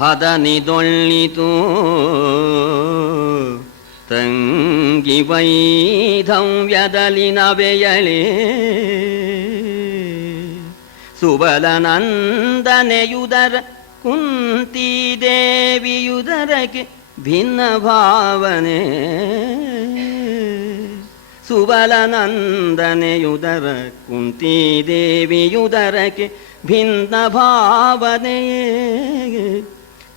ಹದನಿದೊಳ್ಳಿತು ತಂಗಿ ವೈಧವ್ಯದಲ್ಲಿ ನವೆಯಳೆ ಸುಬಲನಂದನೆಯುದರ ಕುಂತಿದೇವಿಯುದರಕ್ಕೆ ಭಿನ್ನ ಭಾವನೆ ಸುಬಲನಂದನೆಯುದರ ಕುಂತಿದೇವಿಯುದರಕ್ಕೆ ಭಿನ್ನ ಭಾವನೆ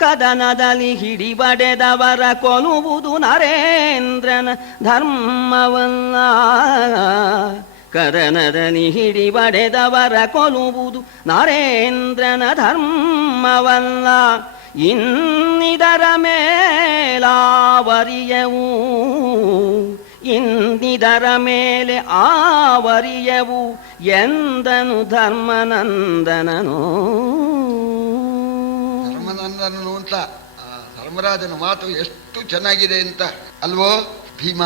ಕದನದಲ್ಲಿ ಹಿಡಿಬಡೆದವರ ಕೊಲುವುದು ನರೇಂದ್ರನ ಧರ್ಮವಲ್ಲ ಕದನದಲ್ಲಿ ಹಿಡಿಬಡೆದವರ ಕೊಲುವುದು ನರೇಂದ್ರನ ಧರ್ಮವಲ್ಲ ಇನ್ನಿದರ ಮೇಲಾವರಿಯವು ಇನ್ನಿದರ ಮೇಲೆ ಆವರಿಯವು ಎಂದನು ಧರ್ಮನಂದನನು ಅಂತ ಧರ್ಮರಾಜನ ಮಾತು ಎಷ್ಟು ಚೆನ್ನಾಗಿದೆ ಅಂತ ಅಲ್ವೋ ಭೀಮ,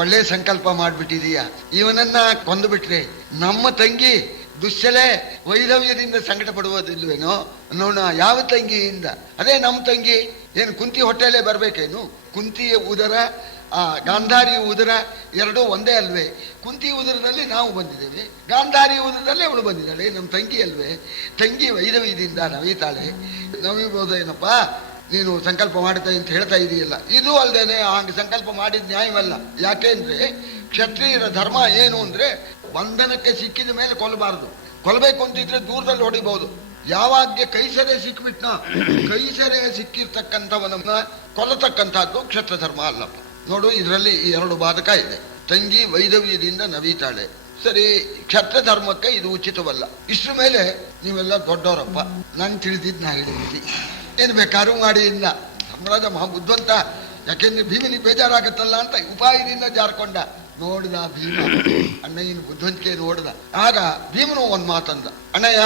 ಒಳ್ಳೆ ಸಂಕಲ್ಪ ಮಾಡ್ಬಿಟ್ಟಿದೀಯ. ಇವನನ್ನ ಕೊಂದು ಬಿಟ್ರೆ ನಮ್ಮ ತಂಗಿ ದುಶ್ಶಲೆ ವೈಧವ್ಯದಿಂದ ಸಂಕಟ ಪಡುವುದಿಲ್ವೇನೋ ನೋಡ. ಯಾವ ತಂಗಿಯಿಂದ? ಅದೇ ನಮ್ಮ ತಂಗಿ. ಏನು ಕುಂತಿ ಹೊಟ್ಟೆಯಲ್ಲೇ ಬರ್ಬೇಕೇನು? ಕುಂತಿಯ ಉದರ ಗಾಂಧಾರಿ ಉದರ ಎರಡೂ ಒಂದೇ ಅಲ್ವೇ? ಕುಂತಿ ಉದರದಲ್ಲಿ ನಾವು ಬಂದಿದ್ದೇವೆ, ಗಾಂಧಾರಿ ಉದರದಲ್ಲಿ ಅವಳು ಬಂದಿದ್ದಾಳೆ, ನಮ್ಮ ತಂಗಿ ಅಲ್ವೇ? ತಂಗಿ ವೈಧವ್ಯದಿಂದ ನವೀತಾಳೆ. ನವಿಬೋದೇನಪ್ಪ ನೀನು ಸಂಕಲ್ಪ ಮಾಡ್ತಾ ಅಂತ ಹೇಳ್ತಾ ಇದೆಯಲ್ಲ, ಇದು ಅಲ್ದೇನೆ ಹಾಗೆ ಸಂಕಲ್ಪ ಮಾಡಿದ ನ್ಯಾಯವಲ್ಲ. ಯಾಕೆಂದ್ರೆ ಕ್ಷತ್ರಿಯರ ಧರ್ಮ ಏನು ಅಂದ್ರೆ ಬಂಧನಕ್ಕೆ ಸಿಕ್ಕಿದ ಮೇಲೆ ಕೊಲ್ಲಬಾರದು. ಕೊಲ್ಲಬೇಕು ಅಂತಿದ್ರೆ ದೂರದಲ್ಲಿ ಹೊಡಿಬಹುದು. ಯಾವಾಗ ಕೈಸರೆ ಸಿಕ್ಬಿಟ್ನ, ಕೈಸರೆ ಸಿಕ್ಕಿರ್ತಕ್ಕಂಥವನನ್ನ ಕೊಲ್ಲತಕ್ಕಂಥದ್ದು ಕ್ಷತ್ರ ಧರ್ಮ ಅಲ್ಲಪ್ಪ. ನೋಡು, ಇದರಲ್ಲಿ ಈ ಎರಡು ಬಾಧಕ ಇದೆ. ತಂಗಿ ವೈಧವ್ಯದಿಂದ ನವೀತಾಳೆ, ಸರಿ, ಕ್ಷತ್ರ ಧರ್ಮಕ್ಕೆ ಇದು ಉಚಿತವಲ್ಲ. ಇಷ್ಟ್ರ ಮೇಲೆ ನೀವೆಲ್ಲ ದೊಡ್ಡವರಪ್ಪ, ನಾನು ತಿಳಿದಿದ್ದು ನಾ ಹೇಳಿದ್ವಿ, ಏನು ಬೇಕಾದ್ರೂ ಮಾಡಿ ಇಲ್ಲ. ಧರ್ಮರಾಜ ಮಹಾಬುದ್ಧಂತ, ಯಾಕೆಂದ್ರೆ ಭೀಮನಿಗೆ ಬೇಜಾರಾಗತ್ತಲ್ಲ ಅಂತ ಉಪಾಯದಿಂದ ಜಾರ್ಕೊಂಡ. ನೋಡಿದ ಭೀಮ ಅಣ್ಣಯ್ಯನ ಬುದ್ಧಂತಿಕೆ ನೋಡಿದ. ಆಗ ಭೀಮನು ಒಂದು ಮಾತಂದ, ಅಣ್ಣಯ್ಯ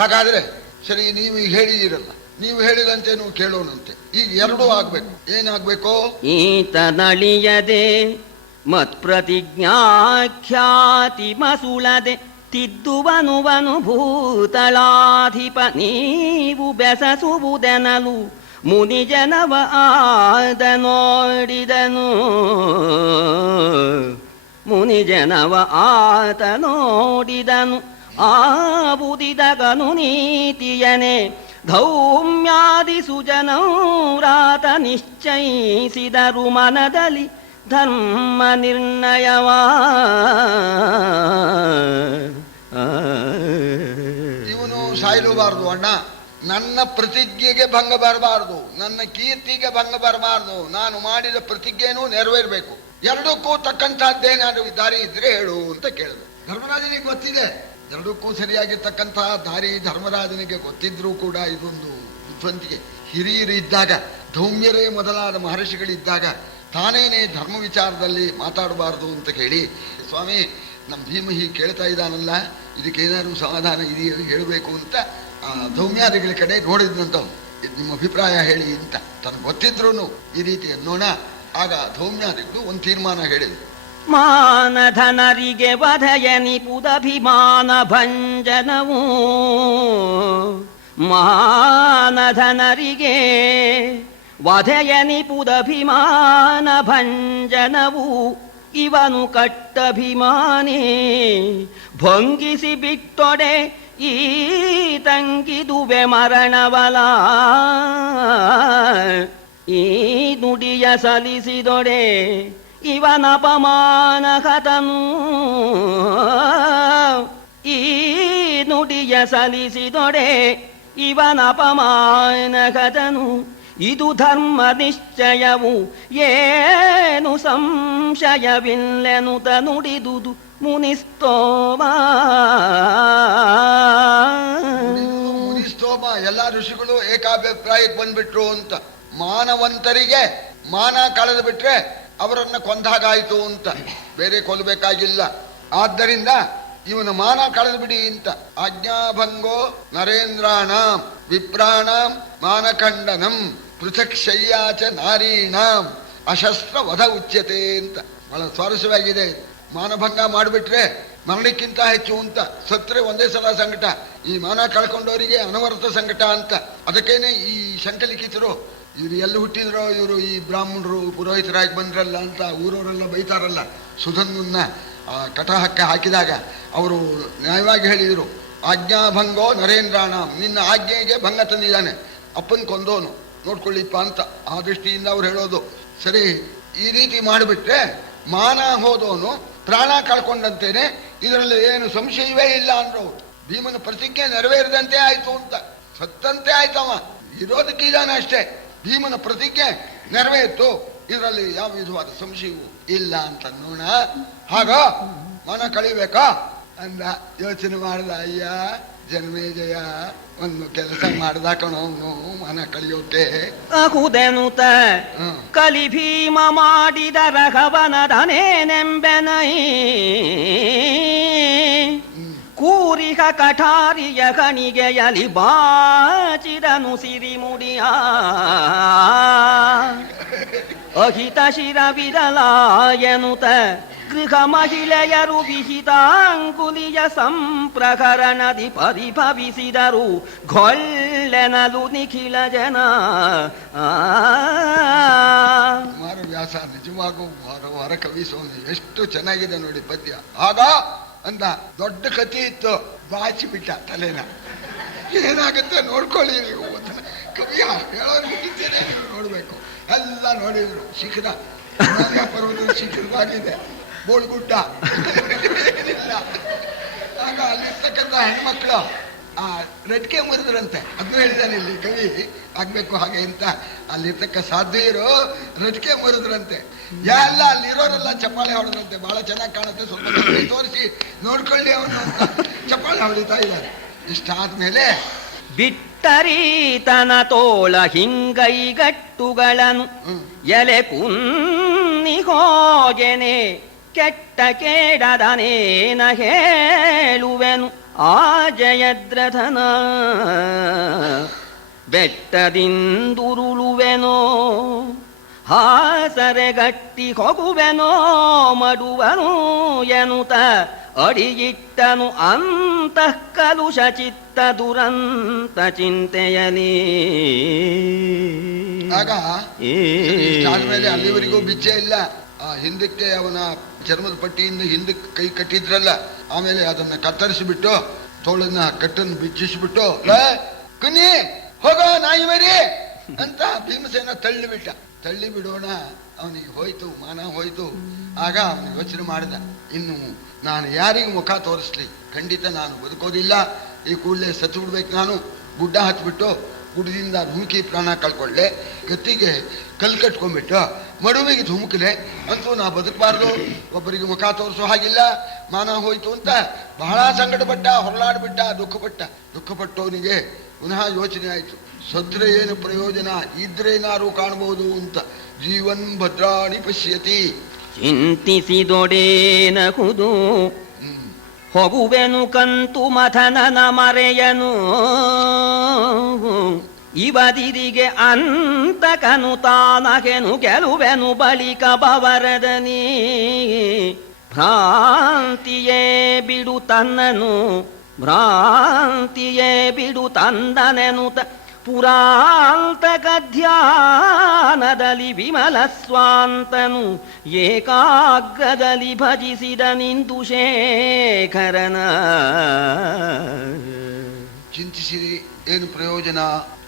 ಹಾಗಾದ್ರೆ ಸರಿ, ನೀವು ಹೇಳಿದಿರಲ್ಲ, ನೀವು ಹೇಳಿದಂತೆ ನೀವು ಕೇಳೋಣಂತೆ. ಈಗ ಎರಡೂ ಆಗ್ಬೇಕು. ಏನಾಗ್ಬೇಕು? ಈತ ನಳಿಯದೆ ಮತ್ ಪ್ರತಿಜ್ಞಾಖ್ಯಾತಿ ಮಸುಳದೆ ತಿದ್ದುವನುವನು ಭೂತಳಾಧಿಪ ನೀವು ಬೆಸಸುವುದೆನಲು ಮುನಿಜನವ ಆದ ನೋಡಿದನು. ಮುನಿಜನವ ಆತ ನೋಡಿದನು ಆಬುದಿದಗನು ನೀತಿಯನೆ ಧೌಮ್ಯಾದಿ ಸುಜನೌರಾತ ನಿಶ್ಚಯಿಸಿದರು ಮನದಲ್ಲಿ ಧರ್ಮ ನಿರ್ಣಯವ. ಇವನು ಸಾಯಲೂಬಾರದು ಅಣ್ಣ, ನನ್ನ ಪ್ರತಿಜ್ಞೆಗೆ ಭಂಗ ಬರಬಾರದು, ನನ್ನ ಕೀರ್ತಿಗೆ ಭಂಗ ಬರಬಾರದು, ನಾನು ಮಾಡಿದ ಪ್ರತಿಜ್ಞೆನೂ ನೆರವೇರಬೇಕು. ಎರಡಕ್ಕೂ ತಕ್ಕಂತಹದ್ದೇನಾದ್ರು ದಾರಿ ಇದ್ರೆ ಹೇಳು ಅಂತ ಕೇಳಿದ್ರು. ಧರ್ಮರಾಜನಿಗೆ ಗೊತ್ತಿದೆ, ಎರಡಕ್ಕೂ ಸರಿಯಾಗಿರ್ತಕ್ಕಂತಹ ದಾರಿ ಧರ್ಮರಾಜನಿಗೆ ಗೊತ್ತಿದ್ರೂ ಕೂಡ ಇದೊಂದು ವಿದ್ವಂತಿಗೆ. ಹಿರಿಯರಿದ್ದಾಗ, ಧೌಮ್ಯರೇ ಮೊದಲಾದ ಮಹರ್ಷಿಗಳಿದ್ದಾಗ ತಾನೇನೆ ಧರ್ಮ ವಿಚಾರದಲ್ಲಿ ಮಾತಾಡಬಾರದು ಅಂತ ಕೇಳಿ, ಸ್ವಾಮಿ ನಮ್ಮ ಭೀಮ ಹೀಗೆ ಕೇಳ್ತಾ ಇದ್ದಾನಲ್ಲ, ಇದಕ್ಕೇನಾದ್ರು ಸಮಾಧಾನ ಇದೆಯೋ ಹೇಳಬೇಕು ಅಂತ ಧೌಮ್ಯಾದಿಗಳ ಕಡೆ ನೋಡಿದ್ನಂತವ್ನು. ನಿಮ್ಮ ಅಭಿಪ್ರಾಯ ಹೇಳಿ ಅಂತ ತನಗೆ ಗೊತ್ತಿದ್ರು ಈ ರೀತಿ ಅನ್ನೋಣ. ಆಗ ಧೌಮ್ಯಾದಿಗಳು ಒಂದು ತೀರ್ಮಾನ ಹೇಳಿದ್ರು. ಮಾನಧನರಿಗೆ ವಧಯನಿಪುದಭಿಮಾನ ಭಂಜನವು, ಮಾನಧನರಿಗೆ ವಧಯನಿಪುದಭಿಮಾನ ಭಂಜನವು ಇವನು ಕಟ್ಟಭಿಮಾನಿ ಭಂಗಿಸಿ ಬಿಟ್ಟೊಡೆ ಈ ತಂಗಿದುವೆ ಮರಣವಲ. ಈ ನುಡಿಯ ಸಲಿಸಿದೊಡೆ ಇವನಪಮಾನ ಹತನು, ಈ ನುಡಿಯ ಸಲಿಸಿದೊಡೆ ಇವನಪಮಾನ ಹತನು. ಇದು ಧರ್ಮ ನಿಶ್ಚಯವು ಏನು ಸಂಶಯವಿಲ್ಲೆನುತ ನುಡಿದುದು ಮುನಿಸ್ತೋಮ. ಮುನಿಸ್ತೋಮ ಎಲ್ಲ ಋಷಿಗಳು ಏಕಾಭಿಪ್ರಾಯಕ್ಕೆ ಬಂದ್ಬಿಟ್ರು ಅಂತ. ಮಾನವಂತರಿಗೆ ಮಾನ ಕಳೆದು ಬಿಟ್ರೆ ಅವರನ್ನ ಕೊಂದಾಗಾಯ್ತು ಅಂತ, ಬೇರೆ ಕೊಲ್ಲಬೇಕಾಗಿಲ್ಲ. ಆದ್ದರಿಂದ ಇವನ ಮಾನ ಕಳೆದು ಬಿಡಿ ಅಂತ. ಆಜ್ಞಾಭಂಗೋ ನರೇಂದ್ರಾಣಾಂ ವಿಪ್ರಾಣಾಂ ಮಾನಖಂಡನಂ ಪೃಥಕ್ ಶಯ್ಯಾಚ ನಾರೀಣಾಂ ಅಶಸ್ತ್ರ ವಧ ಉಚ್ಯತೆ ಅಂತ. ಬಹಳ ಸ್ವಾರಸ್ಯವಾಗಿದೆ. ಮಾನಭಂಗ ಮಾಡಿಬಿಟ್ರೆ ಮರಣಕ್ಕಿಂತ ಹೆಚ್ಚು ಅಂತ. ಸತ್ರೆ ಒಂದೇ ಸಲ ಸಂಕಟ, ಈ ಮಾನ ಕಳ್ಕೊಂಡವರಿಗೆ ಅನವರತ ಸಂಕಟ ಅಂತ. ಅದಕ್ಕೇನೆ ಈ ಶಂಕಲಿಖಿತರು ಇವ್ರು ಎಲ್ಲಿ ಹುಟ್ಟಿದ್ರೋ, ಇವರು ಈ ಬ್ರಾಹ್ಮಣರು ಪುರೋಹಿತರಾಗಿ ಬಂದ್ರಲ್ಲ ಅಂತ ಊರವರೆಲ್ಲ ಬೈತಾರಲ್ಲ. ಸುಧನ್ವನ್ನ ಕಟಾಹಕ್ಕೆ ಹಾಕಿದಾಗ ಅವರು ನ್ಯಾಯವಾಗಿ ಹೇಳಿದರು, ಆಜ್ಞಾಭಂಗೋ ನರೇಂದ್ರಾಣ, ನಿನ್ನ ಆಜ್ಞೆಗೆ ಭಂಗ ತಂದಿದ್ದಾನೆ, ಅಪ್ಪನ ಕೊಂದೋನು ನೋಡ್ಕೊಳ್ಳಿಪ್ಪ ಅಂತ. ಆ ದೃಷ್ಟಿಯಿಂದ ಅವ್ರು ಹೇಳೋದು. ಸರಿ, ಈ ರೀತಿ ಮಾಡಿಬಿಟ್ರೆ ಮಾನ ಹೋದವನು ಪ್ರಾಣ ಕಳ್ಕೊಂಡಂತೇನೆ, ಇದರಲ್ಲಿ ಏನು ಸಂಶಯವೇ ಇಲ್ಲ ಅಂದ್ರು. ಭೀಮನ ಪ್ರತಿಜ್ಞೆ ನೆರವೇರಿದಂತೆ ಆಯ್ತು ಅಂತ, ಸತ್ತಂತೆ ಆಯ್ತವ, ಇರೋದಕ್ಕಿದ್ದಾನೆ ಅಷ್ಟೇ. ಭೀಮನ ಪ್ರತಿಜ್ಞೆ ನೆರವೇರಿತು, ಇದರಲ್ಲಿ ಯಾವ ವಿಧವಾದ ಸಂಶಯವೂ ಇಲ್ಲ ಅಂತ ನೋಣ. ಹಾಗ ಮನ ಕಳಿಬೇಕಾ ಅಂದ. ಯೋಚನೆ ಮಾಡ್ದ, ಅಯ್ಯ ಜನ್ಮೇಜಯ, ಒಂದು ಕೆಲಸ ಮಾಡ್ದ ಕಣವನು ಮನ ಕಳಿಯೋಕೆ. ಅಹುದೆನುತ ಕಲಿ ಭೀಮ ಮಾಡಿದ ರಘವನದನೇನೆಂಬೆನೈ ಕೂರಿಹ ಕಠಾರಿಯ ಕಣಿಗೆಯಲಿ ಬಾಚಿದನು ಸಿರಿಮುಡಿಯ ಅಹಿತ ಶಿರವಿರಲಾಯನುತ ಗೃಹ ಮಹಿಳೆಯರು ವಿಹಿತಾಂಗುಲಿಯ ಸಂಪ್ರಕರಣದಿ ಪರಿಭವಿಸಿದರು ಗೊಳ್ಳೆನಲು ನಿಖಿಲ ಜನ. ವ್ಯಾಸ ನಿಜವಾಗೂ ಹೊರ ಕವಿ ಸ್ವಾಮಿ, ಎಷ್ಟು ಚೆನ್ನಾಗಿದೆ ನೋಡಿ ಪದ್ಯ. ಆಗ ಅಂದ ದೊಡ್ಡ ಕಥೆ ಇತ್ತು, ಬಾಚಿ ಬಿಟ್ಟ ತಲೆನ. ಏನಾಗುತ್ತೆ ನೋಡ್ಕೊಳ್ಳಿ ನೀವು, ಕವಿ ಹೇಳೋದು ಮುಟ್ಟಿದ್ದೇನೆ, ನೋಡ್ಬೇಕು. ಎಲ್ಲ ನೋಡಿದ್ರು. ಶಿಖರ ಪರ್ವತ ಶಿಖರವಾಗಿದೆ, ಬೋಳ್ಗುಡ್ಡ ಏನಿಲ್ಲ. ಆಗ ಅಲ್ಲಿರ್ತಕ್ಕಂಥ ಹೆಣ್ಮಕ್ಳು ಆ ರಟ್ಕೆ ಮುರಿದ್ರಂತೆ. ಅದನ್ನು ಹೇಳಿದಾನೆ ಇಲ್ಲಿ ಕವಿ, ಆಗ್ಬೇಕು ಹಾಗೆ ಅಂತ. ಅಲ್ಲಿರ್ತಕ್ಕ ಸಾಧ್ವಿಯರು ರಟ್ಕೆ ಮುರಿದ್ರಂತೆ. ಎಲ್ಲ ಅಲ್ಲಿರೋರೆಲ್ಲ ಚಪ್ಪಾಳೆ ಹೊಡೆದ್ರಂತೆ. ಬಹಳ ಚೆನ್ನಾಗಿ ಕಾಣುತ್ತೆ, ಸ್ವಲ್ಪ ತೋರಿಸಿ ನೋಡ್ಕೊಳ್ಳಿ ಅವನು ಅಂತ ಚಪ್ಪಾಳೆ ಹೊಡಿತಾ ಇದ್ದಾರೆ. ಇಷ್ಟಾದ್ಮೇಲೆ ಬಿಟ್ಟರೀತನ ತೋಳ ಹಿಂಗೈಗಟ್ಟುಗಳನ್ನು ಎಲೆ ಕುನ್ನಿ ಹೋಗೆನೆ ಕೆಟ್ಟ ಕೇಡದನೇನ ಹೇಳುವೆನು ಆ ಜಯದ್ರಥನ. ಬೆಟ್ಟದಿಂದುರುಳುವೆನೋ ಹಾಸರೆಗಟ್ಟಿ ಹೋಗುವೆನೋ ಮಡುವನು ಎನುತ ಅಡಿಯಿಟ್ಟನು ಅಂತಃ ಕಲುಷ ಚಿತ್ತ ದುರಂತ ಚಿಂತೆಯಲಿ. ಆಗ ಇಷ್ಟಾದ್ಮೇಲೆ ಅಲ್ಲಿವರೆಗೂ ಬಿಚ್ಚೆ ಇಲ್ಲ. ಆ ಹಿಂದಕ್ಕೆ ಅವನ ಚರ್ಮದ ಪಟ್ಟಿಯಿಂದ ಹಿಂದಕ್ಕೆ ಕೈ ಕಟ್ಟಿದ್ರಲ್ಲ, ಆಮೇಲೆ ಅದನ್ನ ಕತ್ತರಿಸಿಬಿಟ್ಟು ತೋಳನ್ನ ಕಟ್ಟನ್ನು ಬಿಚ್ಚಿಸ್ಬಿಟ್ಟು, ಕುನ್ನಿ ಹೋಗೋ ನಾಯಿ ಮರಿ ಅಂತ ಭೀಮಸೇನ ತಳ್ಳಿಬಿಟ್ಟ. ತಳ್ಳಿ ಬಿಡೋಣ, ಅವನಿಗೆ ಹೋಯ್ತು, ಮಾನ ಹೋಯ್ತು. ಆಗ ಅವನು ಯೋಚನೆ ಮಾಡಿದ, ಇನ್ನು ನಾನು ಯಾರಿಗೂ ಮುಖ ತೋರಿಸ್ಲಿ, ಖಂಡಿತ ನಾನು ಬದುಕೋದಿಲ್ಲ, ಈ ಕೂಡಲೇ ಸತ್ತು ಬಿಡ್ಬೇಕು. ನಾನು ಗುಡ್ಡ ಹತ್ಬಿಟ್ಟು ಗುಡ್ಡದಿಂದ ಧುಮುಕಿ ಪ್ರಾಣ ಕಳ್ಕೊಳ್ಳೆ, ಗತ್ತಿಗೆ ಕಲ್ ಕಟ್ಕೊಂಡ್ಬಿಟ್ಟು ಮಡುವಿಗೆ ಧುಮುಕಲೆ, ಅಂತೂ ನಾ ಬದುಕಬಾರ್ದು, ಒಬ್ಬರಿಗೆ ಮುಖ ತೋರಿಸೋ ಹಾಗಿಲ್ಲ, ಮಾನ ಹೋಯ್ತು ಅಂತ ಬಹಳ ಸಂಕಟಪಟ್ಟ, ಹೊರಳಾಡ್ಬಿಟ್ಟ, ದುಃಖಪಟ್ಟವನಿಗೆ ಪುನಃ ಯೋಚನೆ ಆಯ್ತು, ಸತ್ರೆ ಏನು ಪ್ರಯೋಜನ, ಇದ್ರೇನಾರು ಕಾಣಬಹುದು ಅಂತ. ಜೀವನ್ ಭದ್ರಾಣಿ ಪಶ್ಯತಿ ಚಿಂತಿಸಿದೊಡೇನಹುದು ಹೋಗುವೆನು ಕಂತು ಮಥನನ ಮರೆಯನು ಇವದಿರಿಗೆ ಅಂತಕನು ತಾನಗೆನು ಗೆಲುವೆನು ಬಳಿಕ ಬವರದನಿ. ಭ್ರಾಂತಿಯೇ ಬಿಡು ತನ್ನನು ಭ್ರಾಂತಿಯೇ ಬಿಡು ತಂದನೆನುತ ಪುರಾಂತಕ ಧ್ಯಾನದಲ್ಲಿ ವಿಮಲ ಸ್ವಾಂತನು ಏಕಾಗ್ರದಲ್ಲಿ ಭಜಿಸಿದ ನಿಂದು ಶೇಖರನ. ಚಿಂತಿಸಿರಿ, ಏನು ಪ್ರಯೋಜನ,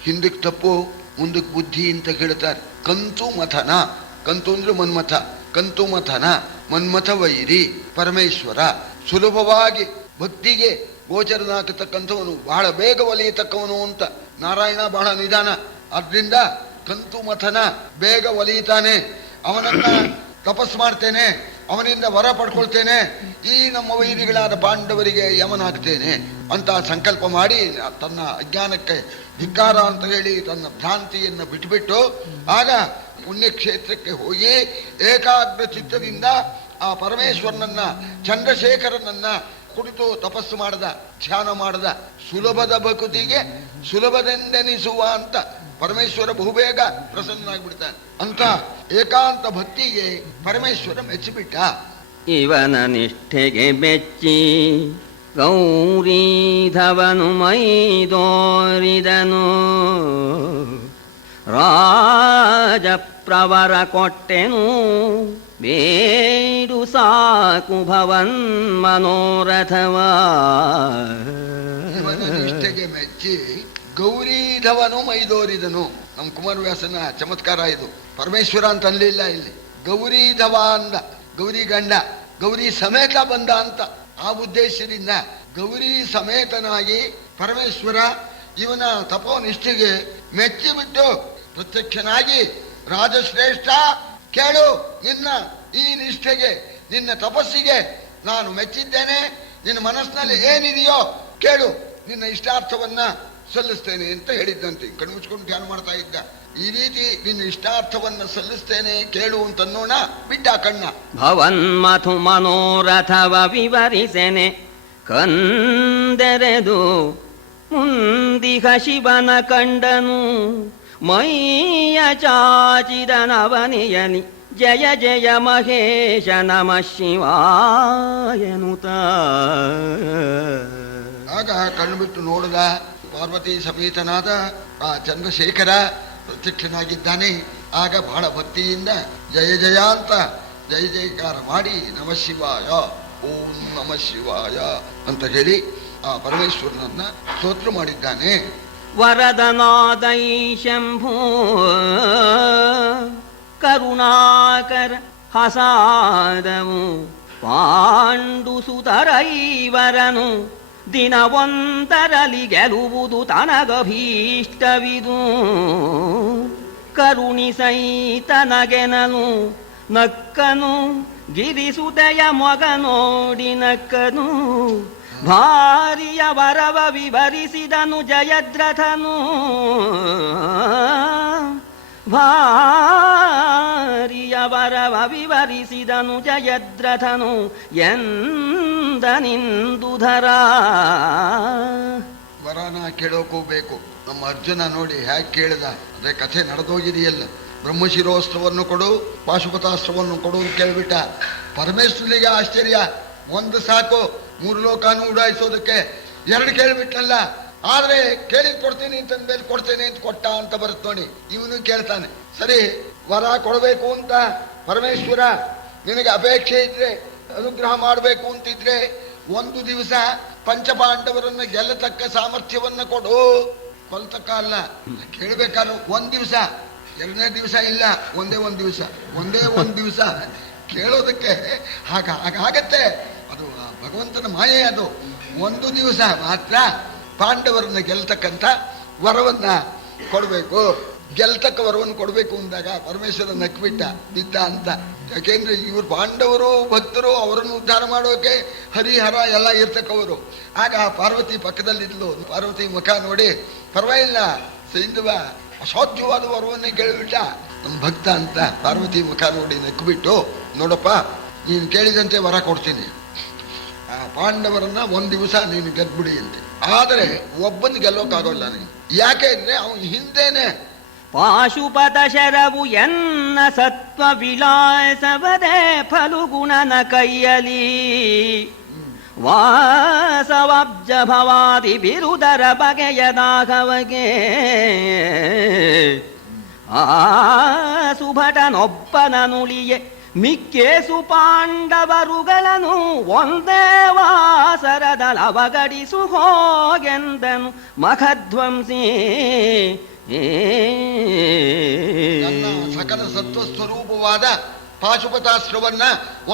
ಹಿಂದಕ್ಕೆ ತಪ್ಪು ಮುಂದಕ್ಕೆ ಬುದ್ಧಿ ಅಂತ ಹೇಳ್ತಾರೆ. ಕಂತು ಮಥನ, ಕಂತು ಅಂದ್ರೆ ಮನ್ಮಥ, ಕಂತು ಮಥನ ಮನ್ಮಥ ವೈರಿ ಪರಮೇಶ್ವರ ಸುಲಭವಾಗಿ ಭಕ್ತಿಗೆ ಗೋಚರನಾಗತಕ್ಕಂಥವನು, ಬಹಳ ಬೇಗ ಒಲಿಯತಕ್ಕವನು ಅಂತ. ನಾರಾಯಣ ಬಹಳ ನಿಧಾನ, ಆದ್ರಿಂದ ಕಂತು ಮಥನ ಬೇಗ ಒಲಿಯುತ್ತಾನೆ. ಅವನನ್ನ ತಪಸ್ ಮಾಡ್ತೇನೆ, ಅವನಿಂದ ವರ ಪಡ್ಕೊಳ್ತೇನೆ, ಈ ನಮ್ಮ ವೈರಿಗಳಾದ ಪಾಂಡವರಿಗೆ ಯಮನಾಗ್ತೇನೆ ಅಂತ ಸಂಕಲ್ಪ ಮಾಡಿ ತನ್ನ ಅಜ್ಞಾನಕ್ಕೆ ಧಿಕ್ಕಾರ ಅಂತ ಹೇಳಿ ತನ್ನ ಭ್ರಾಂತಿಯನ್ನು ಬಿಟ್ಟುಬಿಟ್ಟು ಆಗ ಪುಣ್ಯಕ್ಷೇತ್ರಕ್ಕೆ ಹೋಗಿ ಏಕಾಗ್ರ ಚಿತ್ತದಿಂದ ಆ ಪರಮೇಶ್ವರನನ್ನ ಚಂದ್ರಶೇಖರನನ್ನ ಕುರಿತು ತಪಸ್ಸು ಮಾಡದ, ಧ್ಯಾನ ಮಾಡದ. ಸುಲಭದ ಭಕುತಿಗೆ ಸುಲಭದೆಂದೆನಿಸುವ ಅಂತ ಪರಮೇಶ್ವರ ಬಹುಬೇಗ ಪ್ರಸನ್ನನಾಗ್ಬಿಡ್ತಾನೆ ಅಂತ. ಏಕಾಂತ ಭಕ್ತಿಗೆ ಪರಮೇಶ್ವರ ಮೆಚ್ಚಿಬಿಟ್ಟ. ಇವನ ನಿಷ್ಠೆಗೆ ಬೆಚ್ಚಿ ಗೌರೀಧವನು ಮೈದೋರಿದನು. ರಾಜಪ್ರವರ ಕೊಟ್ಟೆನು ಬೇಡು ಸಾಕು ಭವನ್ ಮನೋರಥವ. ಇವನ ನಿಷ್ಠೆಗೆ ಮೆಚ್ಚಿ ಗೌರೀಧವನು ಮೈದೋರಿದನು. ನಮ್ಮ ಕುಮಾರವ್ಯಾಸನ ಚಮತ್ಕಾರ ಇದು. ಪರಮೇಶ್ವರ ಅಂತ ಅನ್ಲಿಲ್ಲ ಇಲ್ಲಿ, ಗೌರೀಧವ ಅಂದ. ಗೌರಿ ಗಂಡ, ಗೌರಿ ಸಮೇತ ಬಂದ ಅಂತ. ಆ ಉದ್ದೇಶದಿಂದ ಗೌರಿ ಸಮೇತನಾಗಿ ಪರಮೇಶ್ವರ ಇವನ ತಪೋನಿಷ್ಠೆಗೆ ಮೆಚ್ಚಿಬಿಟ್ಟು ಪ್ರತ್ಯಕ್ಷನಾಗಿ, ರಾಜಶ್ರೇಷ್ಠ ಕೇಳು, ನಿನ್ನ ಈ ನಿಷ್ಠೆಗೆ, ನಿನ್ನ ತಪಸ್ಸಿಗೆ ನಾನು ಮೆಚ್ಚಿದ್ದೇನೆ. ನಿನ್ನ ಮನಸ್ಸಿನಲ್ಲಿ ಏನಿದೆಯೋ ಕೇಳು, ನಿನ್ನ ಇಷ್ಟಾರ್ಥವನ್ನ ಸಲ್ಲಿಸ್ತೇನೆ ಅಂತ ಹೇಳಿದ್ದಂತೆ. ಕಣ್ಣು ಮುಚ್ಕೊಂಡು ಧ್ಯಾನ ಮಾಡ್ತಾ ಇದ್ದ. ಈ ರೀತಿ ನಿನ್ನ ಇಷ್ಟಾರ್ಥವನ್ನ ಸಲ್ಲಿಸ್ತೇನೆ ಕೇಳು ಅಂತನ್ನೋಣ. ಬಿಟ್ಟ ಕಣ್ಣ. ಭವನ್ಮಥು ಮನೋರಥವ ವಿವರಿಸೆನೆ ಕಂದೆರೆದು ಮುಂದಿಹ ಶಿವನ ಕಂಡನು. ಮೈಯ ಚಾಚಿದನವನಿಯನಿ ಜಯ ಜಯ ಮಹೇಶ ನಮ ಶಿವಾಯನುತ. ಆಗ ಕಣ್ಣು ಬಿಟ್ಟು ನೋಡಿದ. ಪಾರ್ವತಿ ಸಮೇತನಾದ ಆ ಚಂದ್ರಶೇಖರ ಪ್ರತ್ಯಕ್ಷನಾಗಿದ್ದಾನೆ. ಆಗ ಬಹಳ ಭಕ್ತಿಯಿಂದ ಜಯ ಜಯ ಅಂತ ಜಯ ಜಯಕಾರ ಮಾಡಿ ನಮ ಶಿವಾಯ, ಓಂ ನಮ ಶಿವಾಯ ಅಂತ ಹೇಳಿ ಆ ಪರಮೇಶ್ವರನನ್ನ ಸ್ತೋತ್ರ ಮಾಡಿದ್ದಾನೆ. ವರದನಾದೈ ಶಂಭೋ ಕರುಣಾಕರ ಹಸಾದವು ಪಾಂಡು ಸುತರೈವರನು ದಿನವೊಂದರಲಿ ಗೆಲುವುದು ತನಗಭೀಷ್ಟವಿದು. ಕರುಣಿಸೈತನಗೆನನು ನಕ್ಕನು ಗಿರಿಸುದಯ ಮೊಗ ನೋಡಿ ನಕ್ಕನು. ಭಾರಿಯ ವರವ ವಿವರಿಸಿದನು ಜಯದ್ರಥನು. ಭಾರಿಯ ವರವ ವಿವರಿಸಿದನು ಜಯದ್ರಥನು ಎಂದ ನಿಂದುಧರ. ವರನ ಕೇಳೋಕೂ ಬೇಕು. ನಮ್ಮ ಅರ್ಜುನ ನೋಡಿ ಹೇಗೆ ಕೇಳಿದ. ಅದೇ ಕಥೆ ನಡೆದೋಗಿದೆಯಲ್ಲ. ಬ್ರಹ್ಮಶಿರೋಸ್ತ್ರವನ್ನು ಕೊಡು, ಪಾಶುಪತಾಸ್ತ್ರವನ್ನು ಕೊಡು ಅಂತ ಕೇಳ್ಬಿಟ್ಟ. ಪರಮೇಶ್ವರನಿಗೆ ಆಶ್ಚರ್ಯ. ಒಂದು ಸಾಕು 3 ಲೋಕನೂ ಉಡಾಯಿಸೋದಕ್ಕೆ. 2 ಕೇಳ್ಬಿಟ್ನಲ್ಲ. ಆದ್ರೆ ಕೇಳಿದ್ ಕೊಡ್ತೀನಿ ಅಂತಂದ್ಮೇಲೆ ಕೊಡ್ತೇನೆ ಅಂತ ಕೊಟ್ಟ ಅಂತ ಬರುತ್ತೆ ನೋಡಿ. ಇವನು ಕೇಳ್ತಾನೆ, ಸರಿ ವರ ಕೊಡಬೇಕು ಅಂತ ಪರಮೇಶ್ವರ ನಿನಗೆ ಅಪೇಕ್ಷೆ ಇದ್ರೆ, ಅನುಗ್ರಹ ಮಾಡಬೇಕು ಅಂತಿದ್ರೆ 1 ದಿವಸ ಪಂಚಪಾಂಡವರನ್ನ ಗೆಲ್ಲತಕ್ಕ ಸಾಮರ್ಥ್ಯವನ್ನ ಕೊಡು. ಕೊಲ್ತಕ್ಕ ಅಲ್ಲ, ಕೇಳ್ಬೇಕಾದ್ರೆ 1 ದಿವಸ, 2ನೇ ದಿವಸ ಇಲ್ಲ, ಒಂದೇ ಒಂದು ದಿವಸ ಕೇಳೋದಕ್ಕೆ ಹಾಗಾಗತ್ತೆ. ಅದು ಭಗವಂತನ ಮಾಯೆ. ಅದು 1 ದಿವಸ ಮಾತ್ರ ಪಾಂಡವರನ್ನ ಗೆಲ್ತಕ್ಕಂಥ ವರವನ್ನ ಕೊಡಬೇಕು. ಗೆಲ್ತಕ್ಕ ವರವನ್ನು ಕೊಡಬೇಕು ಅಂದಾಗ ಪರಮೇಶ್ವರ ನಕ್ಬಿಟ್ಟ ಬಿದ್ದ ಅಂತ. ಯಾಕೆಂದ್ರೆ ಇವರು ಪಾಂಡವರು ಭಕ್ತರು, ಅವರನ್ನು ಉದ್ಧಾರ ಮಾಡೋಕೆ ಹರಿಹರ ಎಲ್ಲ ಇರ್ತಕ್ಕವರು. ಆಗ ಪಾರ್ವತಿ ಪಕ್ಕದಲ್ಲಿದ್ಲು. ಪಾರ್ವತಿ ಮುಖ ನೋಡಿ, ಪರವಾಗಿಲ್ಲ ಸೈಂಧವ ಅಸಾಧ್ಯವಾದ ವರವನ್ನೇ ಕೇಳಿಬಿಟ್ಟ ನಮ್ಮ ಭಕ್ತ ಅಂತ. ಪಾರ್ವತಿ ಮುಖ ನೋಡಿ ನಕ್ಬಿಟ್ಟು, ನೋಡಪ್ಪ ನೀನು ಕೇಳಿದಂತೆ ವರ ಕೊಡ್ತೀನಿ. ಆ ಪಾಂಡವರನ್ನ 1 ದಿವಸ ನೀನು ಗೆದ್ಬಿಡಿ ಅಂತೆ. ಆದರೆ ಒಬ್ಬನ ಗೆಲ್ಲೋಕ್ಕಾಗೋಲ್ಲ ನೀನು. ಯಾಕೆ ಅಂದ್ರೆ ಅವನು ಹಿಂದೇನೆ ಪಾಶುಪತ ಶರವು ಎನ್ನ ಸತ್ವ ವಿಲಾಸವದೆ ಫಲುಗುಣನ ಕೈಯಲಿ. ವಾಸವಾಬ್ಜ ಭವಾದಿ ಬಿರುದರ ಬಗೆಯದಾಗವಗೆ ಆ ಸುಭಟನೊಬ್ಬನನುಳಿಯೆ ಮಿಕ್ಕೇಸು ಪಾಂಡವರುಗಳನ್ನು ಒಂದೇ ವಾಸರದಲವಗಡಿಸು ಹೋಗೆಂದನು ಮಖಧ್ವಂಸಿ. ನನ್ನ ಸಕಲ ಸತ್ವಸ್ವರೂಪವಾದ ಪಾಶುಪತಾಸ್ತ್ರವನ್ನ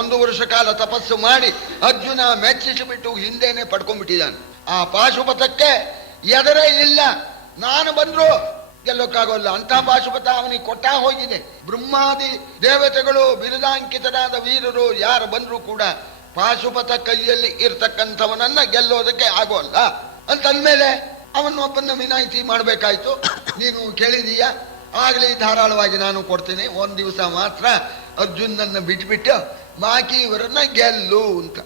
1 ವರ್ಷ ಕಾಲ ತಪಸ್ಸು ಮಾಡಿ ಅರ್ಜುನ ಮೆಚ್ಚಿಸಿಬಿಟ್ಟು ಹಿಂದೇನೆ ಪಡ್ಕೊಂಡ್ಬಿಟ್ಟಿದ್ದಾನೆ. ಆ ಪಾಶುಪತಕ್ಕೆ ಎದರೇ ಇಲ್ಲ. ನಾನು ಬಂದ್ರು ಗೆಲ್ಲೋಕ್ಕಾಗೋಲ್ಲ ಅಂತ ಪಾಶುಪತ ಅವನಿಗೆ ಕೊಟ್ಟ ಹೋಗಿದೆ. ಬ್ರಹ್ಮಾದಿ ದೇವತೆಗಳು ಬಿರುದಾಂಕಿತರಾದ ವೀರರು ಯಾರು ಬಂದ್ರು ಕೂಡ ಪಾಶುಪತ ಕೈಯಲ್ಲಿ ಇರ್ತಕ್ಕಂಥವನನ್ನ ಗೆಲ್ಲೋದಕ್ಕೆ ಆಗೋಲ್ಲ ಅಂತಂದ್ಮೇಲೆ ಅವನೊಬ್ಬನ ವಿನಾಯಿತಿ ಮಾಡ್ಬೇಕಾಯ್ತು. ನೀನು ಕೇಳಿದೀಯ, ಆಗ್ಲಿ ಧಾರಾಳವಾಗಿ ನಾನು ಕೊಡ್ತೀನಿ. 1 ದಿವಸ ಮಾತ್ರ ಅರ್ಜುನನ್ನ ಬಿಟ್ಬಿಟ್ಟು ಬಾಕಿ ಇವರನ್ನ ಗೆಲ್ಲು ಅಂತ.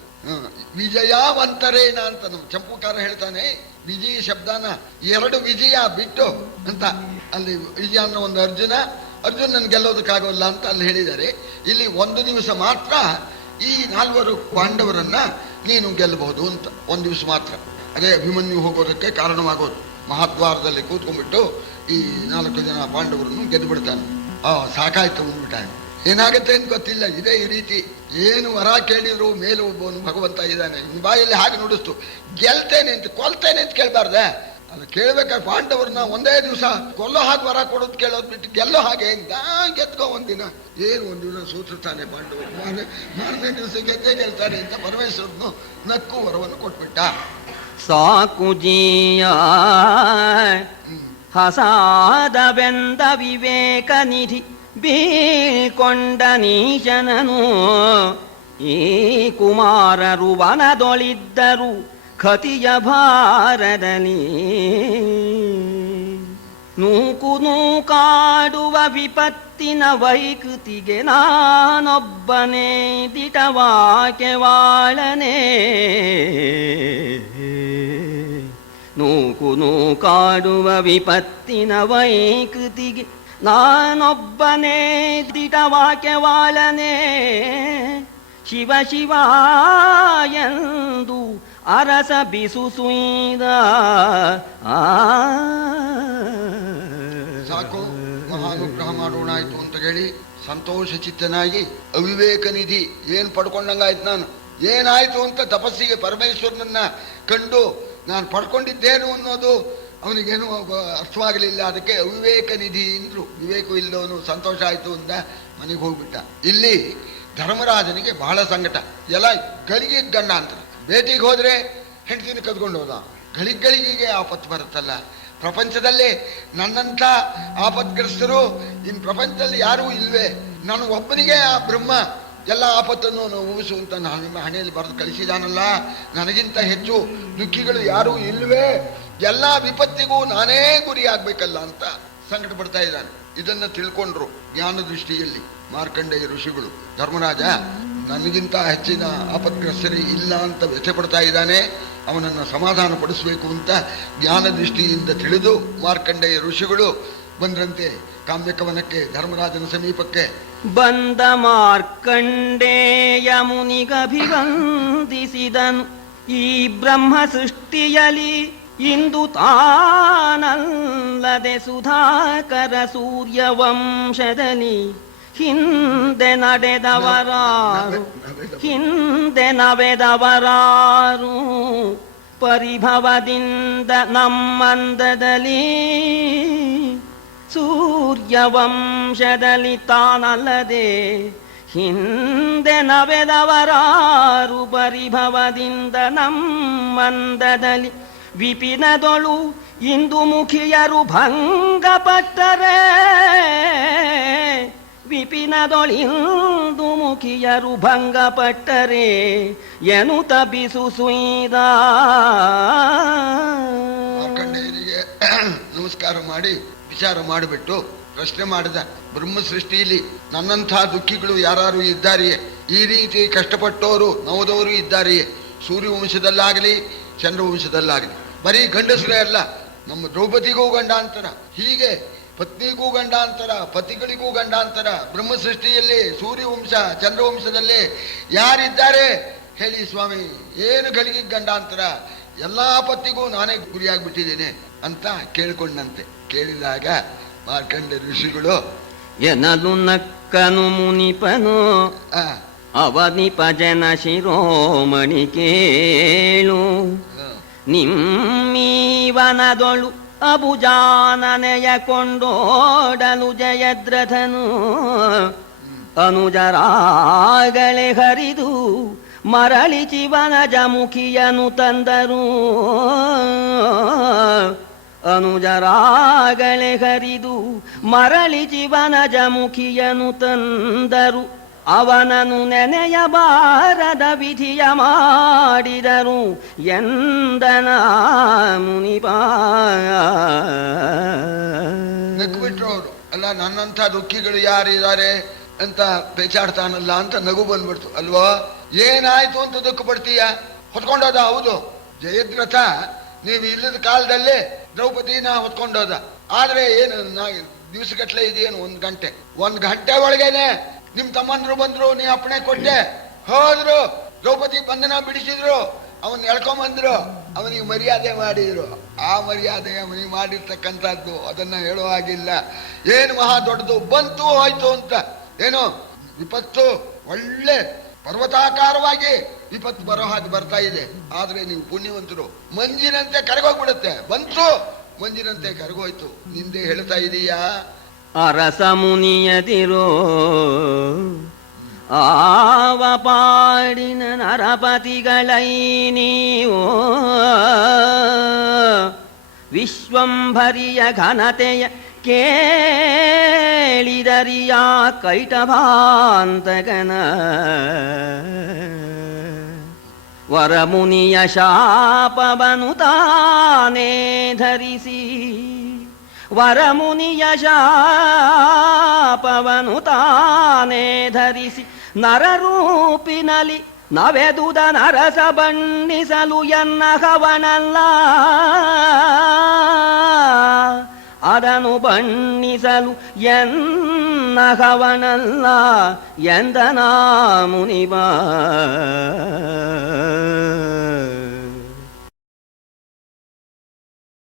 ವಿಜಯವಂತರೇನ ಅಂತ ನಮ್ಮ ಚಂಪುಕಾರ ಹೇಳ್ತಾನೆ. ವಿಜಯ ಶಬ್ದನ 2 ವಿಜಯ ಬಿಟ್ಟು ಅಂತ. ಅಲ್ಲಿ ವಿಜಯ ಅನ್ನೋ ಒಂದು ಅರ್ಜುನನ್ ಗೆಲ್ಲೋದಕ್ಕಾಗೋಲ್ಲ ಅಂತ ಅಲ್ಲಿ ಹೇಳಿದ್ದಾರೆ. ಇಲ್ಲಿ 1 ದಿವಸ ಮಾತ್ರ ಈ 4 ಪಾಂಡವರನ್ನ ನೀನು ಗೆಲ್ಲಬಹುದು ಅಂತ. ಒಂದು ದಿವಸ ಮಾತ್ರ. ಅದೇ ಅಭಿಮನ್ಯು ಹೋಗೋದಕ್ಕೆ ಕಾರಣವಾಗೋದು. ಮಹಾದ್ವಾರದಲ್ಲಿ ಕೂತ್ಕೊಂಡ್ಬಿಟ್ಟು ಈ 4 ಜನ ಪಾಂಡವರನ್ನು ಗೆದ್ದು ಬಿಡ್ತಾನೆ. ಸಾಕಾಯ್ತು ಅಂದ್ಬಿಟ್ಟಾನೆ. ಏನಾಗುತ್ತೆ ಅಂತ ಗೊತ್ತಿಲ್ಲ. ಇದೇ ಈ ರೀತಿ ಏನು ವರ ಕೇಳಿದ್ರು ಮೇಲೂ ಒಬ್ಬನು ಭಗವಂತ ಇದ್ದಾನೆ. ಇನ್ನು ಬಾಯಲ್ಲಿ ಹಾಗೆ ನುಡಿಸ್ತು, ಗೆಲ್ತೇನೆ ಅಂತ ಕೊಲ್ತೇನೆ ಅಂತ ಕೇಳಬಾರ್ದೆ. ಅದು ಕೇಳ್ಬೇಕಾದ್ರೆ ಪಾಂಡವರನ್ನ ಒಂದೇ ದಿವಸ ಕೊಲ್ಲೋ ಹಾಗೆ ವರ ಕೊಡೋದು ಕೇಳೋದು ಬಿಟ್ಟು ಗೆಲ್ಲೋ ಹಾಗೆ ಗೆದ್ಕೋ ಒಂದಿನ. ಏನು ಒಂದಿನ ಸೂಚಿಸ್ತಾನೆ ಪಾಂಡವರು, ಮಾರನೇ ದಿವಸ ಗೆದ್ದೇ ಗೆಲ್ತಾನೆ ಅಂತ ಪರಮೇಶ್ವರನು ನಕ್ಕು ವರವನ್ನು ಕೊಟ್ಬಿಟ್ಟ. ಸಾಕು ಜೀಯ ಹಸಾದವೆಂದ ವಿವೇಕ ನಿಧಿ ಬೀಳ್ಕೊಂಡ ನೀಶನನು. ಈ ಕುಮಾರರು ವನದೊಳಿದ್ದರು ಖತಿಯ ಭಾರದಲ್ಲಿ. ನೂಕು ನೂಕಾಡುವ ವಿಪತ್ತಿನ ವೈಕೃತಿಗೆ ನಾನೊಬ್ಬನೇ ದಿಟವಾಕ್ಯವಾಳನೆ. ನೂಕು ನೂಕಾಡುವ ವಿಪತ್ತಿನ ವೈಕೃತಿಗೆ ನಾನೊಬ್ಬನೇ ದಿಟವಾಕ್ಯವಾಳನೆ. ಶಿವ ಶಿವ ಎಂದು ಅರಸ ಬಿಸು ಸುಯ್ದ. ಸಾಕು, ಮಹಾನುಗ್ರಹ ಮಾಡೋಣ ಆಯ್ತು ಅಂತ ಹೇಳಿ ಸಂತೋಷ ಚಿತ್ತನಾಗಿ ಅವಿವೇಕ ನಿಧಿ ಏನ್ ಪಡ್ಕೊಂಡಂಗಾಯ್ತು. ನಾನು ಏನಾಯ್ತು ಅಂತ ತಪಸ್ಸಿಗೆ ಪರಮೇಶ್ವರನನ್ನ ಕಂಡು ನಾನು ಪಡ್ಕೊಂಡಿದ್ದೇನು ಅನ್ನೋದು ಅವನಿಗೇನು ಅರ್ಥವಾಗಲಿಲ್ಲ. ಅದಕ್ಕೆ ಅವಿವೇಕ ನಿಧಿ ಅಂದ್ರು. ವಿವೇಕ ಇಲ್ಲದವನು ಸಂತೋಷ ಆಯ್ತು ಅಂತ ಮನೆಗೆ ಹೋಗ್ಬಿಟ್ಟ. ಇಲ್ಲಿ ಧರ್ಮರಾಜನಿಗೆ ಬಹಳ ಸಂಕಟ. ಎಲ್ಲ ಗಳಿಗೆ ಗಂಡ ಅಂತ ಭೇಟಿಗೆ ಹೋದ್ರೆ ಹೆಂಡತಿನ ಕದ್ಕೊಂಡು ಹೋದ. ಗಳಿಗೆಗೆ ಆಪತ್ತು ಬರುತ್ತಲ್ಲ. ಪ್ರಪಂಚದಲ್ಲಿ ನನ್ನಂಥ ಆಪತ್ಗ್ರಸ್ತರು ಇನ್ನು ಪ್ರಪಂಚದಲ್ಲಿ ಯಾರೂ ಇಲ್ವೇ. ನಾನು ಒಬ್ಬನಿಗೆ ಆ ಬ್ರಹ್ಮ ಎಲ್ಲ ಆಪತ್ತನ್ನು ಉಗಿಸು ಅಂತ ನನ್ನ ಹಣೆಯಲ್ಲಿ ಬರೆದು ಕಳಿಸಿದಾನಲ್ಲ. ನನಗಿಂತ ಹೆಚ್ಚು ದುಃಖಿಗಳು ಯಾರೂ ಇಲ್ವೇ. ಎಲ್ಲ ವಿಪತ್ತಿಗೂ ನಾನೇ ಗುರಿ ಆಗ್ಬೇಕಲ್ಲ ಅಂತ ಸಂಕಟ ಪಡ್ತಾ ಇದ್ದಾನೆ. ಇದನ್ನ ತಿಳ್ಕೊಂಡ್ರು ಜ್ಞಾನ ದೃಷ್ಟಿಯಲ್ಲಿ ಮಾರ್ಕಂಡೇಯ ಋಷಿಗಳು. ಧರ್ಮರಾಜ ನನಗಿಂತ ಹೆಚ್ಚಿನ ಆಪತ್ಗ್ರಸ್ತರೇ ಇಲ್ಲ ಅಂತ ವ್ಯಥೆ ಪಡ್ತಾ ಇದ್ದಾನೆ, ಅವನನ್ನು ಸಮಾಧಾನ ಪಡಿಸಬೇಕು ಅಂತ ಜ್ಞಾನ ದೃಷ್ಟಿಯಿಂದ ತಿಳಿದು ಮಾರ್ಕಂಡೇಯ ಋಷಿಗಳು ಬಂದ್ರಂತೆ ಕಾಮ್ಯಕವನಕ್ಕೆ, ಧರ್ಮರಾಜನ ಸಮೀಪಕ್ಕೆ. ಬಂದ ಮಾರ್ಕಂಡೇಯ ಮುನಿಗಭಿವಂದಿಸಿದನು. ಈ ಬ್ರಹ್ಮ ಸೃಷ್ಟಿಯಲಿ ಇಂದು ತಾನಲ್ಲದೆ ಸುಧಾಕರ ಸೂರ್ಯ ವಂಶದಲ್ಲಿ ಹಿಂದೆ ನಡೆದವರಾರು ಪರಿಭವದಿಂದ ನಮ್ಮಂದದಲ್ಲಿ. ಸೂರ್ಯ ವಂಶದಲ್ಲಿ ತಾನಲ್ಲದೆ ಹಿಂದೆ ನವೆದವರಾರು ಪರಿಭವದಿಂದ ನಮ್ಮಂದದಲ್ಲಿ. ವಿಪಿನದೊಳು ಇಂದು ಮುಖಿಯರು ಭಂಗಪಟ್ಟರೆ, ವಿಪಿನದೊಳಿಂದು ಮುಖಿಯರು ಭಂಗಪಟ್ಟರೆ ಎನ್ನುತ್ತ ಬಿಸು ಸುಯ್ದ. ಮಾರ್ಕಂಡೇಯನಿಗೆ ನಮಸ್ಕಾರ ಮಾಡಿ ವಿಚಾರ ಮಾಡಿಬಿಟ್ಟು ಪ್ರಶ್ನೆ ಮಾಡಿದ. ಬ್ರಹ್ಮ ಸೃಷ್ಟಿಯಲ್ಲಿ ನನ್ನಂಥ ದುಃಖಿಗಳು ಯಾರು ಇದ್ದಾರೆಯೇ? ಈ ರೀತಿ ಕಷ್ಟಪಟ್ಟವರು ನವದವರು ಇದ್ದಾರೆಯೇ? ಸೂರ್ಯವಂಶದಲ್ಲಾಗಲಿ ಚಂದ್ರವಂಶದಲ್ಲಾಗಲಿ ಬರೀ ಗಂಡಸರೇ ಅಲ್ಲ, ನಮ್ಮ ದ್ರೌಪದಿಗೂ ಗಂಡಾಂತರ, ಹೀಗೆ ಪತ್ನಿಗೂ ಗಂಡಾಂತರ, ಪತಿಗಳಿಗೂ ಗಂಡಾಂತರ. ಬ್ರಹ್ಮ ಸೃಷ್ಟಿಯಲ್ಲಿ ಸೂರ್ಯವಂಶ ಚಂದ್ರವಂಶದಲ್ಲಿ ಯಾರಿದ್ದಾರೆ ಹೇಳಿ ಸ್ವಾಮಿ? ಏನು ಗಳಿಗೆ ಗಂಡಾಂತರ? ಎಲ್ಲಾ ಪತ್ತಿಗೂ ನಾನೇ ಗುರಿಯಾಗ್ಬಿಟ್ಟಿದ್ದೇನೆ ಅಂತ ಕೇಳಿಕೊಂಡಂತೆ. ಕೇಳಿದಾಗ ಮಾರ್ಕಂಡ ಋಷಿಗಳು ಎನಲು ನಕ್ಕನು ಮುನಿಪನು ಅವನಿಪ ಜನ ಶಿರೋಮಣಿ ಕೇಳು. ನಿಮ್ಮೀವನದೊಳು ಅಬುಜಾನನೆಯ ಕೊಂಡೋಡಲು ಜಯದ್ರಥನು. ಅನುಜರಾಗಳೆ ಹರಿದು ಮರಳಿ ಚಿವನಜ ಮುಖಿಯನು ತಂದರು. ಅನುಜರಾಗಳೆ ಹರಿದು ಮರಳಿ ಚಿವನಜ ಮುಖಿಯನು ತಂದರು. ಅವನನು ನೆನೆಯಬಾರದ ವಿಧಿಯ ಮಾಡಿದರು ಎಂದನ ಮುನಿಪ. ನಗ್ಬಿಟ್ರು ಅವರು. ಅಲ್ಲ, ನನ್ನಂಥ ದುಃಖಿಗಳು ಯಾರಿದ್ದಾರೆ ಅಂತ ಪೇಚಾಡ್ತಾನಲ್ಲ ಅಂತ ನಗು ಬಂದ್ಬಿಡ್ತು ಅಲ್ವೋ. ಏನಾಯ್ತು ಅಂತ ದುಃಖ ಪಡ್ತೀಯ? ಹೊತ್ಕೊಂಡೋದ. ಹೌದು, ಜಯದ್ರಥ ನೀವು ಇಲ್ಲದ ಕಾಲದಲ್ಲೇ ದ್ರೌಪದಿನ ಹೊತ್ಕೊಂಡೋದ. ಆದ್ರೆ ಏನು ದಿವಸಗಟ್ಲೆ ಇದೆಯೇನು? 1 ಗಂಟೆ ಒಳಗೇನೆ ನಿಮ್ ತಮ್ಮಂದ್ರು ಬಂದ್ರು, ನೀ ಅಪ್ಪಣೆ ಕೊಟ್ಟೆ ಹೋದ್ರು, ದ್ರೌಪದಿ ಬಂಧನ ಬಿಡಿಸಿದ್ರು, ಅವನ್ ಎಳ್ಕೊಂಬಂದ್ರು, ಅವನಿಗೆ ಮರ್ಯಾದೆ ಮಾಡಿದ್ರು. ಆ ಮರ್ಯಾದೆ ಅವನಿಗೆ ಮಾಡಿರ್ತಕ್ಕಂಥದ್ದು ಅದನ್ನ ಹೇಳೋ ಹಾಗಿಲ್ಲ. ಏನು ಮಹಾ ದೊಡ್ಡದು ಬಂತು ಹೋಯ್ತು ಅಂತ. ಏನು ವಿಪತ್ತು ಒಳ್ಳೆ ಪರ್ವತಾಕಾರವಾಗಿ ವಿಪತ್ತು ಬರೋ ಹಾಗೆ ಬರ್ತಾ ಇದೆ. ಆದ್ರೆ ನೀವು ಪುಣ್ಯವಂತರು, ಮಂಜಿನಂತೆ ಕರಗೋಗ್ಬಿಡುತ್ತೆ. ಬಂತು ಮಂಜಿನಂತೆ ಕರಗೋಯ್ತು. ನಿಂದೆ ಹೇಳ್ತಾ ಇದೀಯಾ? ಅರಸ ಮುನಿಯದಿರೋ ಆವ ಪಾಡಿನ ನರಪತಿಗಳೈ ನೀವು ವಿಶ್ವಂಭರಿಯ ಘನತೆಯ ಕೇಳಿದರಿಯ ಕೈಟಭಾಂತಕನ ವರಮುನಿಯ ಶಾಪವನು ತಾನೇ ಧರಿಸಿ ವರಮುನಿಯ ಶಾಪವನು ತಾನೇ ಧರಿಸಿ ನರರೂಪಿನಲಿ ನವೆದುದ ನರಸ ಬಣ್ಣಿಸಲು ಎನ್ನ ಹವನಲ್ಲ ಅದನ್ನು ಬಣ್ಣಿಸಲು ಎನ್ನ ಹವನಲ್ಲ ಎಂದನಾ ಮುನಿವ